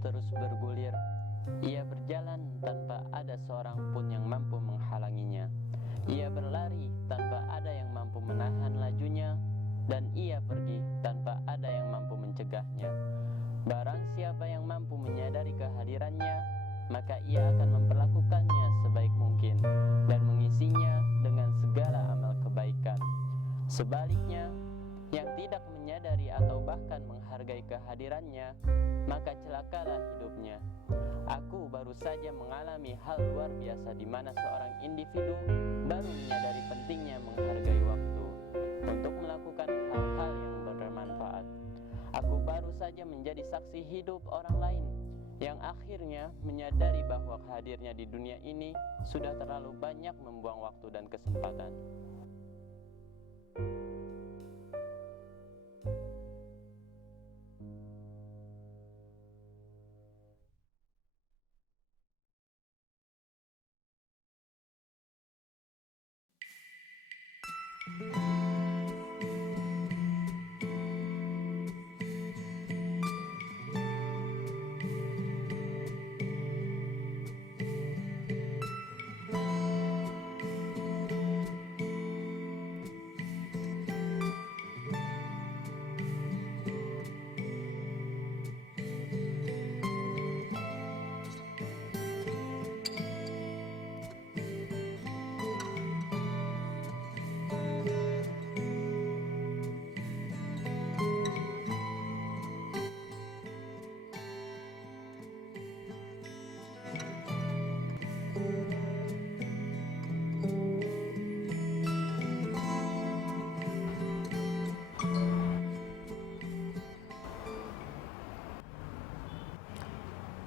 terus bergulir. Ia berjalan tanpa ada seorang pun yang mampu menghalanginya. Ia berlari tanpa ada yang mampu menahan lajunya, dan ia pergi tanpa ada yang mampu mencegahnya. Barang siapa yang mampu menyadari kehadirannya, maka ia akan memperlakukannya sebaik mungkin dan mengisinya dengan segala amal kebaikan. Sebaliknya, yang tidak menyadari atau bahkan menghargai kehadirannya, maka celakalah hidupnya. Aku baru saja mengalami hal luar biasa di mana seorang individu baru menyadari pentingnya menghargai waktu untuk melakukan hal-hal yang bermanfaat. Aku baru saja menjadi saksi hidup orang lain yang akhirnya menyadari bahwa hadirnya di dunia ini sudah terlalu banyak membuang waktu dan kesempatan.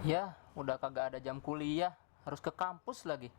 Ya, udah kagak ada jam kuliah, harus ke kampus lagi.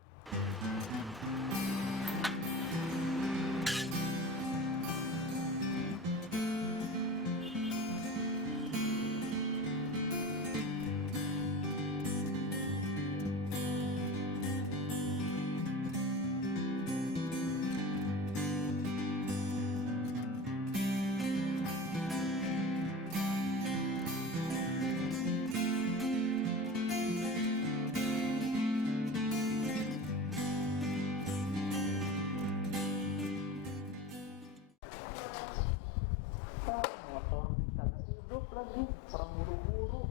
Motor kagak hidup lagi, orang buru-buru.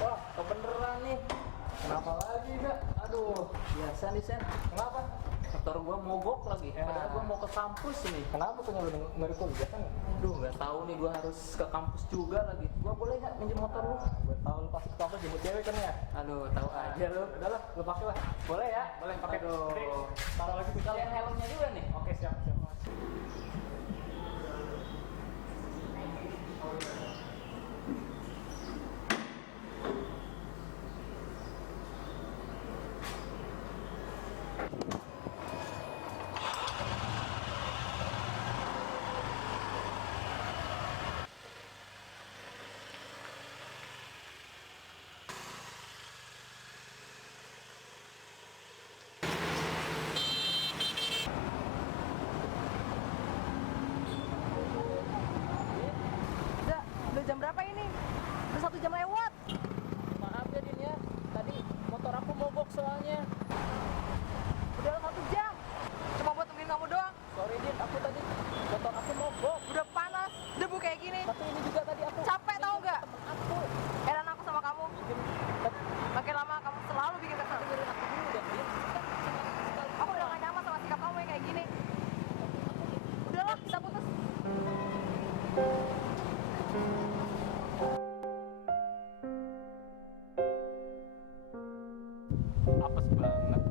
Wah, kebeneran nih. Kenapa lagi, Kak? Aduh, Biasa nih, Sen. kenapa? Motor gua mogok lagi. Ya. Padahal gua mau ke kampus ini. Kenapa tuh nggak kuliah kan? Aduh, nggak tahu nih, gua harus ke kampus juga lagi. Gua boleh nggak minjem motor lu? Gue tahu lu pasti ke kampus jemput cewek kan ya? Aduh, tahu aja lu. Udah lah, lu pakai lah. Boleh ya? Boleh pakai. Aduh. Oke, taruh lagi di Kalian helmnya juga nih. Oke, siap, siap. Udah jam berapa ini? Udah 1 jam lewat. Maaf ya, Din ya. Tadi motor aku mogok soalnya. Udah 1 jam. Cuma buat tungguin kamu doang. Sorry, Din. Aku tadi motor aku mogok. Udah panas, debu kayak gini. Tapi ini juga tadi aku Capek tau nggak? temen aku. Heran aku sama kamu. Makin lama kamu selalu bikin kesel. Dengerin aku dulu deh, Din. Aku udah gak nyaman sama sikap kamu yang kayak gini. Udahlah, kita putus. Apes banget.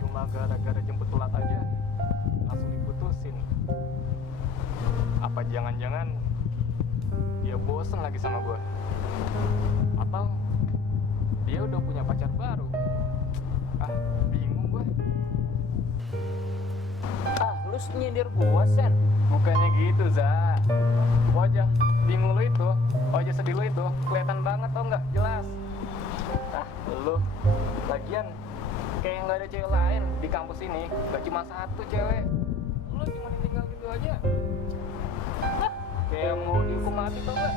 Cuma gara-gara jemput telat aja langsung diputusin. Apa jangan-jangan dia bosen lagi sama gue? Atau dia udah punya pacar baru? Ah, bingung gue. Ah, lu lu nyindir gua, Sen. Bukannya gitu, Za. Wajah bingung lu itu, wajah sedih lu itu kelihatan banget tau nggak? Jelas. Ah, lu lagian kayak nggak ada cewek lain di kampus ini, gak cuma satu cewek. Lu cuma tinggal gitu aja. Ah, kayak mau dihukum mati tau nggak?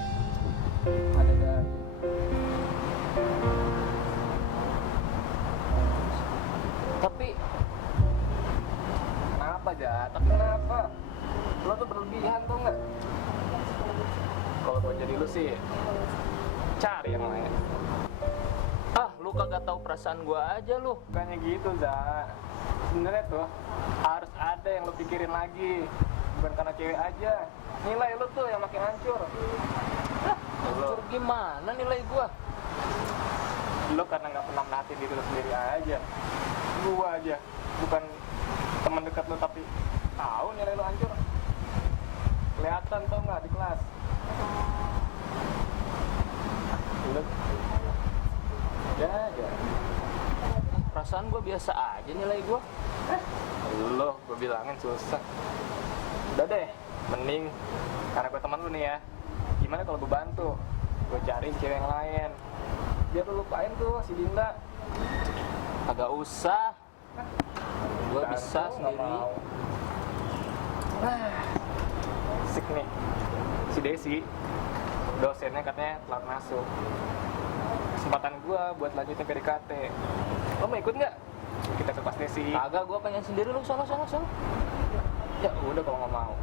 Ada gak? Tapi Kenapa, Ja? Tapi kenapa? Lo tuh berlebihan tau nggak? Kalau gue jadi lu sih, cari yang lain. lu kagak tahu perasaan gua aja lu. Bukannya gitu, Za. Sebenarnya tuh harus ada yang lo pikirin lagi. Bukan karena cewek aja. Nilai lo tuh yang makin hancur. Hancur gimana nilai gua? Lo karena nggak pernah merhatiin diri lo sendiri aja. Gua aja, bukan teman dekat lo tapi tahu nilai lo hancur. Kelihatan tau nggak di kelas. Lo ya. Perasaan gua biasa aja nilai gua. Lo gue bilangin susah. Udah deh, mending karena gue teman lu nih ya, gimana kalau gue bantu gue cari cewek yang lain biar lu lupain tuh si Dinda. Kagak usah. Gua Bantu, bisa nggak sendiri. mau. Asik nih si Desi, dosennya katanya telat masuk. Kesempatan gue buat lanjutin PDKT. Lo mau ikut nggak? Kita ke kelas Desi. Kagak, gua pengen sendiri lu sono. Ya udah kalau nggak mau.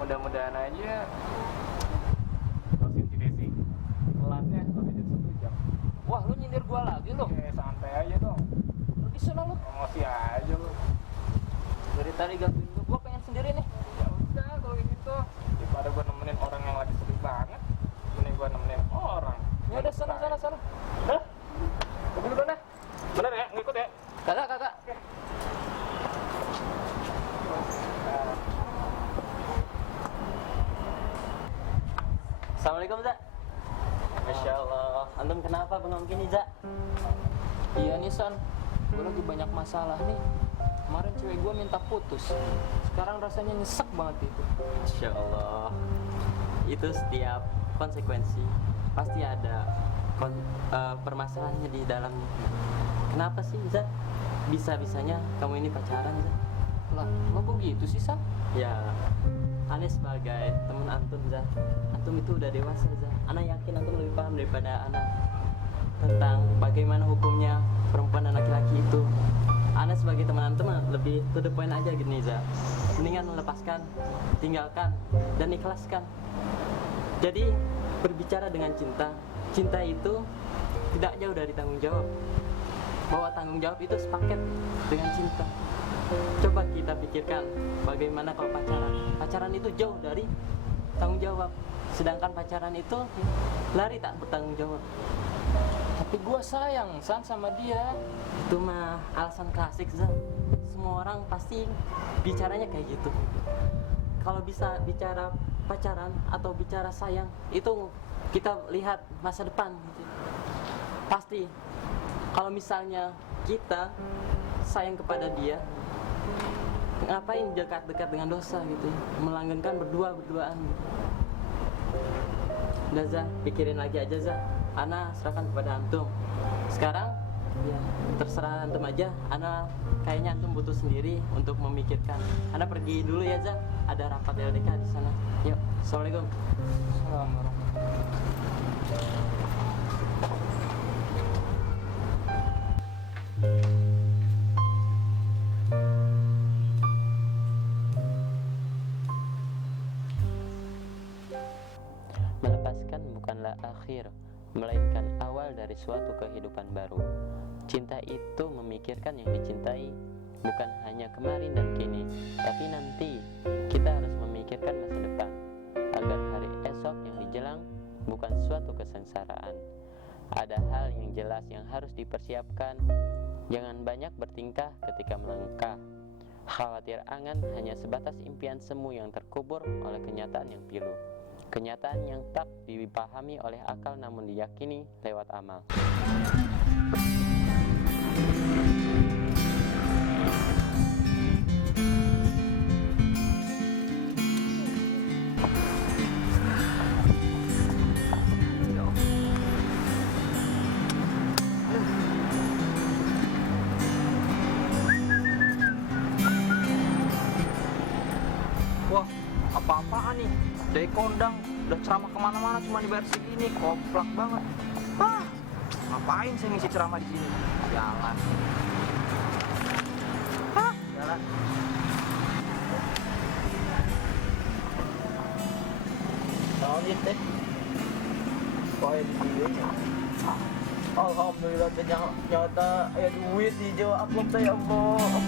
Mudah-mudahan aja dosen si Desi telatnya lebih dari 1 jam. Wah, lu nyindir gua lagi lu. Santai aja dong. Lu di sono lu. Emosi aja lu. Dari tadi gangguin gua pengen sendiri nih. Ya udah kalau gitu. Daripada gue nemenin orang yang lagi sedih banget, mending gue nemenin orang. Ya udah sana. Dah. Gue dulu dah. Bener ya, ngikut ya. Kagak. Assalamualaikum, Za. Masya Allah. Antum kenapa bengong gini, Za? Iya nih San, gue lagi banyak masalah nih. Kemarin cewek gue minta putus. Sekarang rasanya nyesek banget itu. Masya Allah. Itu setiap konsekuensi pasti ada permasalahannya di dalamnya. Kenapa sih, Za? Bisa-bisanya kamu ini pacaran, Za? Lah, lo kok gitu sih San? Ya, Ane sebagai teman Antum, Za. Antum itu udah dewasa, Za. Ana yakin Antum lebih paham daripada Ana tentang bagaimana hukumnya perempuan dan laki-laki itu. Ana sebagai teman Antum lebih to the point aja gini, Za. Mendingan melepaskan, tinggalkan, dan ikhlaskan. Jadi, berbicara dengan cinta, cinta itu tidak jauh dari tanggung jawab. Bahwa tanggung jawab itu sepaket dengan cinta. Coba kita pikirkan bagaimana kalau pacaran. Pacaran itu jauh dari tanggung jawab. Sedangkan pacaran itu lari tak bertanggung jawab. Tapi gue sayang San sama dia. Itu mah alasan klasik, Zah. Semua orang pasti bicaranya kayak gitu. Kalau bisa bicara pacaran atau bicara sayang, itu kita lihat masa depan gitu. Pasti kalau misalnya kita sayang kepada dia, ngapain dekat-dekat dengan dosa gitu, melanggengkan berduaan gitu. Udah, Zah, pikirin lagi aja, Zah. Ana serahkan kepada Antum. Sekarang ya terserah Antum aja. Ana kayaknya Antum butuh sendiri untuk memikirkan. Ana pergi dulu ya, Zah. Ada rapat LDK di sana. Yuk, assalamualaikum. Assalamualaikum. Melepaskan bukanlah akhir, melainkan awal dari suatu kehidupan baru. Cinta itu memikirkan yang dicintai, bukan hanya kemarin dan kini, tapi nanti. Kita harus memikirkan masa depan, agar hari esok yang dijelang bukan suatu kesengsaraan. Ada hal yang jelas yang harus dipersiapkan. Jangan banyak bertingkah ketika melangkah. Khawatir angan hanya sebatas impian semu yang terkubur oleh kenyataan yang pilu. Kenyataan yang tak dipahami oleh akal namun diyakini lewat amal. Apa-apaan nih? Dari kondang, udah ceramah kemana-mana cuma dibayar segini, komplak banget. Ah, ngapain saya ngisi ceramah di sini? Jalan. Ah, jalan. Tahu nih teh? Kok ya di sini? Alhamdulillah ternyata ya duit di Jawa amplop saya Allah.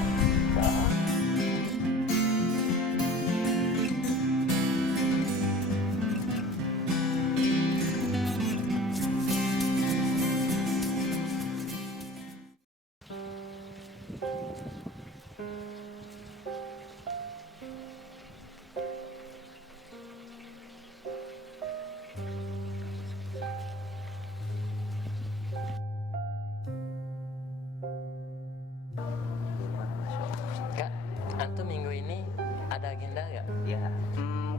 Kak, antum minggu ini ada agenda nggak? Ya,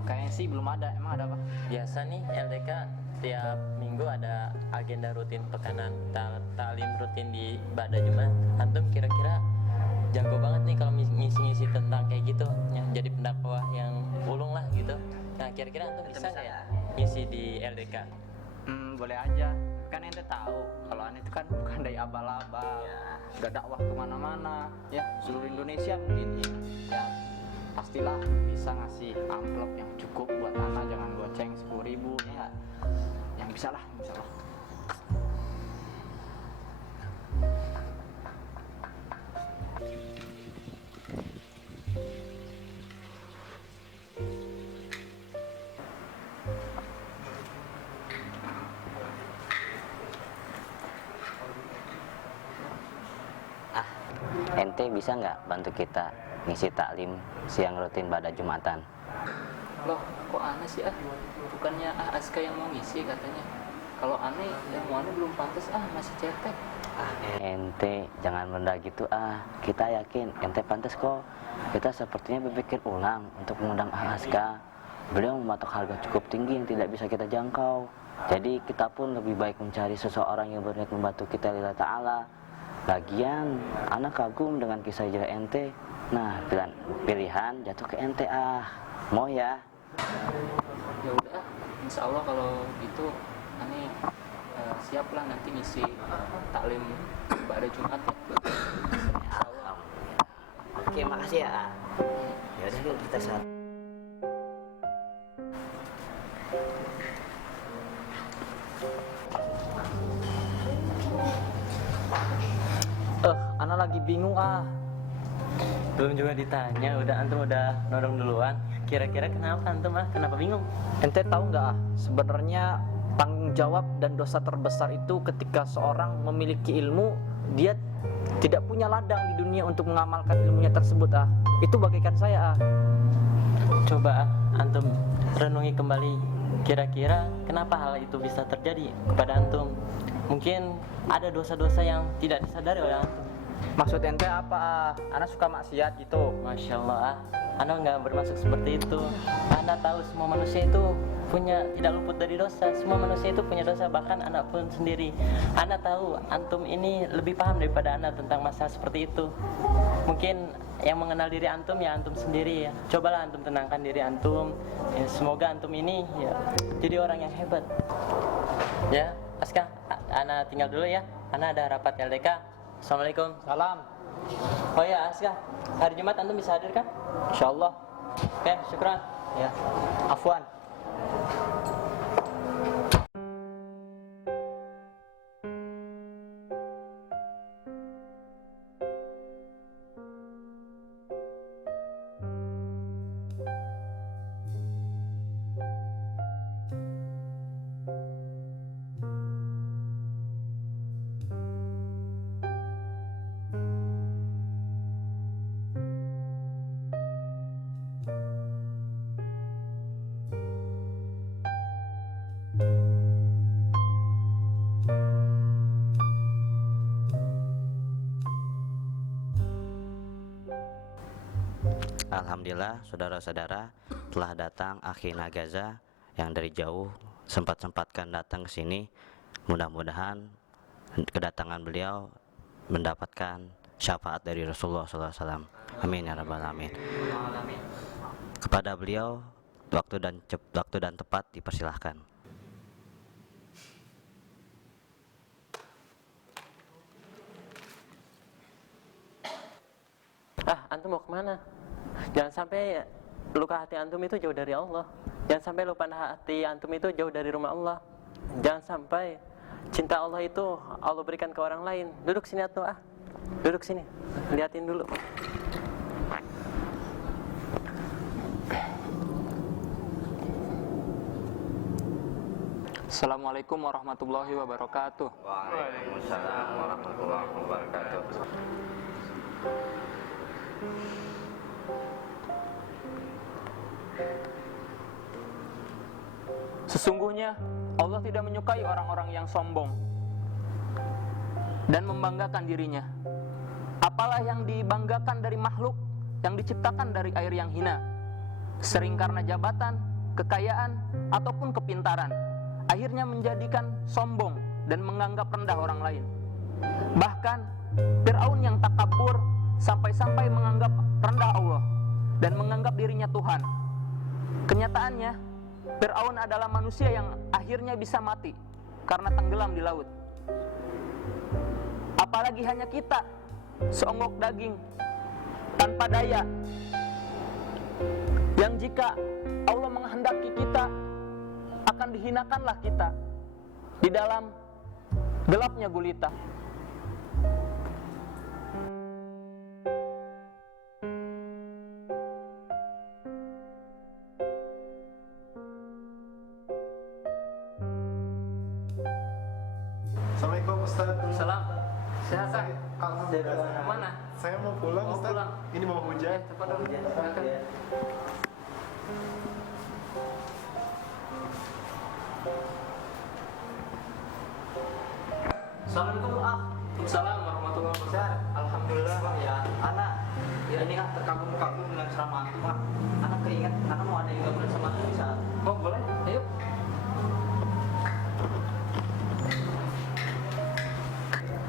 kayaknya sih belum ada. Emang ada apa? Biasa nih LDK tiap minggu ada agenda rutin pekanan talim rutin di Ba'da Jumat. Antum kira-kira jago banget nih kalau ngisi-ngisi tentang kayak gitu, ya, jadi pendakwah yang ulung lah gitu. Nah, kira-kira antum bisa nggak ya ngisi di LDK? Boleh aja. Kan ente tahu kalau aneh itu kan bukan dari abal-abal. Udah dakwah kemana-mana, ya seluruh Indonesia mungkin. Ya pastilah bisa ngasih amplop yang cukup buat anak, jangan goceng 10.000 ya. Yang bisa lah, insya Allah. Ente bisa nggak bantu kita ngisi taklim siang rutin pada Jumatan? Loh, kok aneh sih ah? Bukannya Aska yang mau ngisi katanya. Kalau aneh, yang mau aneh belum pantas masih cetek. Ente jangan rendah gitu kita yakin ente pantas kok. Kita sepertinya berpikir ulang untuk mengundang Aska. Beliau mematok harga cukup tinggi yang tidak bisa kita jangkau. Jadi kita pun lebih baik mencari seseorang yang berniat membantu kita lillahi ta'ala. Lagian, anak kagum dengan kisah hijrah ente. Nah, pilihan jatuh ke ente Mau ya? Ya udah, insya Allah kalau gitu aneh siap lah nanti ngisi taklim pada Jumat ya. Alhamdulillah. Oke, makasih ya. Ya udah yuk kita salat. Ana lagi bingung Belum juga ditanya, antum udah nodong duluan. Kira-kira kenapa antum kenapa bingung? Ente tahu nggak sebenarnya tanggung jawab dan dosa terbesar itu ketika seorang memiliki ilmu, dia tidak punya ladang di dunia untuk mengamalkan ilmunya tersebut Itu bagaikan saya Coba antum renungi kembali, kira-kira kenapa hal itu bisa terjadi kepada antum? Mungkin ada dosa-dosa yang tidak disadari oleh antum. Maksud ente apa Ana suka maksiat gitu? Masya Allah Ana nggak bermaksud seperti itu. Ana tahu semua manusia itu tidak luput dari dosa. Semua manusia itu punya dosa, bahkan anak pun sendiri. Ana tahu antum ini lebih paham daripada Ana tentang masalah seperti itu. Mungkin yang mengenal diri antum ya antum sendiri ya. Cobalah antum tenangkan diri antum ya, semoga antum ini ya jadi orang yang hebat. Ya Aska, Ana tinggal dulu ya. Ana ada rapat LDK. Assalamualaikum. Salam. Oh ya Aska, hari Jumat antum bisa hadir kan? Insya Allah. Oke, syukran. Ya, afwan. Alhamdulillah saudara-saudara telah datang Akhi Nagaza yang dari jauh sempat-sempatkan datang ke sini. Mudah-mudahan kedatangan beliau mendapatkan syafaat dari Rasulullah SAW. Amin ya rabbal alamin. Kepada beliau waktu dan tepat dipersilahkan. Antum mau kemana? Jangan sampai luka hati antum itu jauh dari Allah. Jangan sampai luka hati antum itu jauh dari rumah Allah. Jangan sampai cinta Allah itu Allah berikan ke orang lain. Duduk sini antum, duduk sini, liatin dulu. Assalamualaikum warahmatullahi wabarakatuh. Waalaikumsalam warahmatullahi wabarakatuh. Sesungguhnya Allah tidak menyukai orang-orang yang sombong dan membanggakan dirinya. Apalah yang dibanggakan dari makhluk yang diciptakan dari air yang hina, sering karena jabatan, kekayaan, ataupun kepintaran, akhirnya menjadikan sombong dan menganggap rendah orang lain. Bahkan Fir'aun yang takabur sampai-sampai menganggap rendah Allah dan menganggap dirinya Tuhan. Kenyataannya Fir'aun adalah manusia yang akhirnya bisa mati karena tenggelam di laut. Apalagi hanya kita, seonggok daging tanpa daya, yang jika Allah menghendaki kita, akan dihinakanlah kita di dalam gelapnya gulita. Assalamualaikum Ustaz. Salam. Sehat tak? Alhamdulillah. Kemana? Saya mau pulang Mau Ustaz. pulang. Ini mau hujan. Cepat dong. Silakan. Assalamualaikum Waalaikumsalam warahmatullahi wabarakatuh. Alhamdulillah ya. Anak ini kan terkagum-kagum dengan ceramah antum. Anak keinget, anak mau ada yang gabung sama antum bisa. Oh boleh, ayo.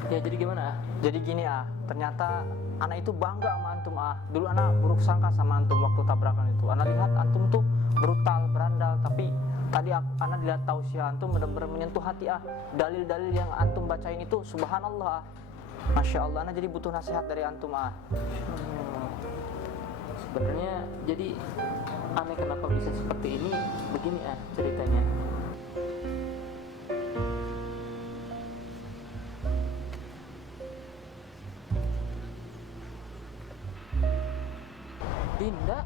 Ya jadi gimana? Jadi gini ternyata anak itu bangga sama antum Dulu anak buruk sangka sama antum waktu tabrakan itu. Anak lihat antum tuh brutal, berandal, tapi tadi anak lihat tausiah antum benar-benar menyentuh hati Dalil-dalil yang antum bacain itu subhanallah Masya Allah, anak jadi butuh nasihat dari antum Sebenarnya jadi aneh kenapa bisa seperti ini. Begini ceritanya. Dinda.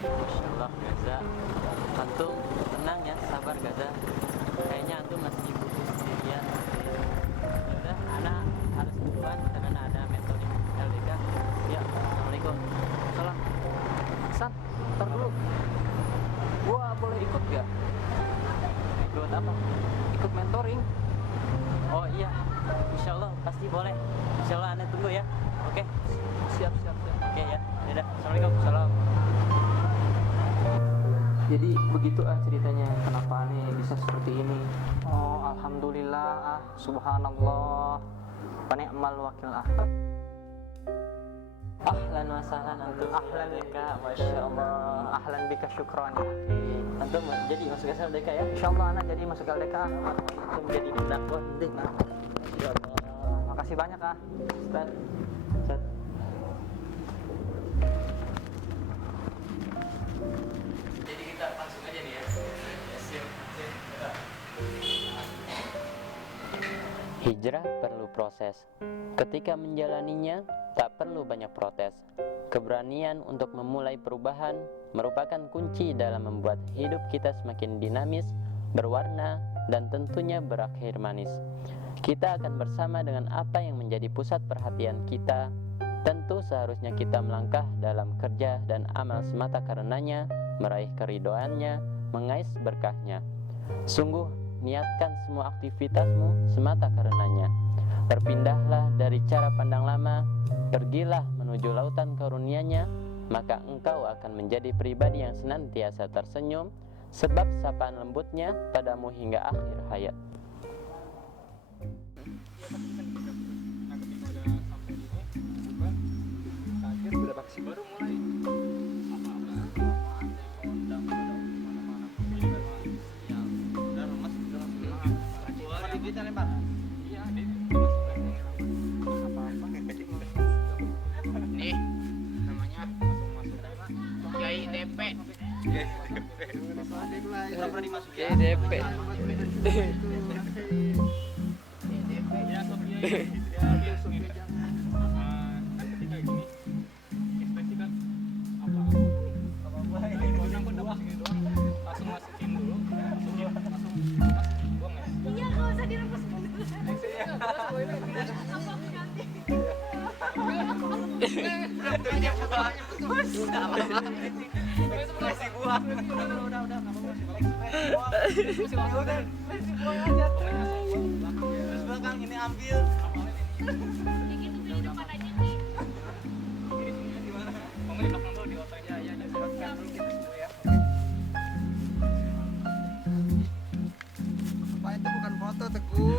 Masya Allah, Gaza. Antum tenang ya, sabar Gaza. Kayaknya antum masih butuh sendirian. Yaudah, anak harus duluan karena ada metode LDK. Ya, assalamualaikum. Salam. San, ntar dulu. Gua boleh ikut gak? Ikut apa? Ikut mentoring. Oh iya, Insya Allah pasti boleh. Insya Allah aneh tunggu ya. Oke, Siap. oke ya. Dadah, assalamualaikum. Salam. Jadi begitu ceritanya kenapa aneh bisa seperti ini. Oh alhamdulillah subhanallah wa ni'mal wakil Ahlan wa sahlan antum. Ahlan bika, Masya Allah. Ahlan bika, syukran ya akhi. Antum jadi masuk ke LDK ya. Insyaallah anak jadi masuk LDK. Antum jadi pendakwah. Masya Allah. Makasih banyak Ustaz. Ustaz. Jadi kita langsung aja nih ya. Hijrah perlu proses. Ketika menjalaninya, tak perlu banyak protes. Keberanian untuk memulai perubahan merupakan kunci dalam membuat hidup kita semakin dinamis, berwarna, dan tentunya berakhir manis. Kita akan bersama dengan apa yang menjadi pusat perhatian kita. Tentu seharusnya kita melangkah dalam kerja dan amal semata karenanya, meraih keridhoannya, mengais berkahnya. Sungguh, niatkan semua aktivitasmu semata karenanya. Berpindahlah dari cara pandang lama, pergilah menuju lautan karunia-Nya, maka engkau akan menjadi pribadi yang senantiasa tersenyum, sebab sapaan lembutnya padamu hingga akhir hayat. Baru mulai kita lempar. iya Nih, namanya Kiai DP. Nggak pernah dimasukin. Kiai DP. ya sob ya langsung ini kan ketika gini ekspresi kan apa orang berdua langsung masukin dulu langsung buang ya. Iya, nggak usah direbus dulu. Terus belakang ini ambil. Kayak gitu di depan aja nih. Pokoknya di belakang dulu di otak ya silakan dulu kita semua ya. Apa itu bukan foto, Teguh?